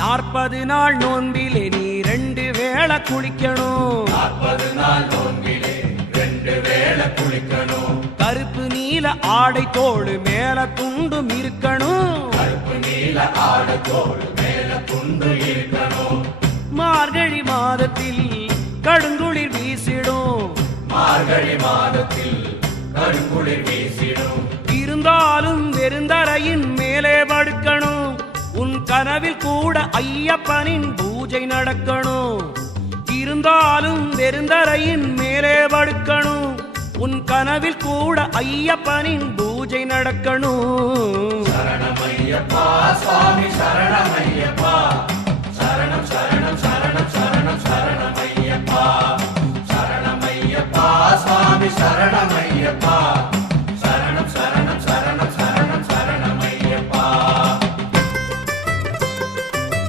40 நாள் நோன்பிலே நீ 2 வேளை குளிக்கணும். 40 நாள் நோன்பிலே 2 வேளை குளிக்கணும். கருப்பு நீல ஆடை தோடு மேல துண்டும் இருக்கணும். கருப்பு நீல ஆடை தோடு மேல துண்டு இருக்கணும். மார்கழி மாதத்தில் கடுங்குளிர் வீசிடும். மார்கழி மாதத்தில் கடுங்குளிர் வீசிடும். இருந்தாலும் வெறுந்தரையின் மேலே படுக்கணும். உன் கனவில் கூட ஐயப்பனின் பூஜை நடக்கணும். இருந்தாலும் வெறுந்தரையின் மேலே படுக்கணும். உன் கனவில் கூட ஐயப்பனின் பூஜை நடக்கணும். சரணமையப்பா சுவாமி சரணமையப்பா.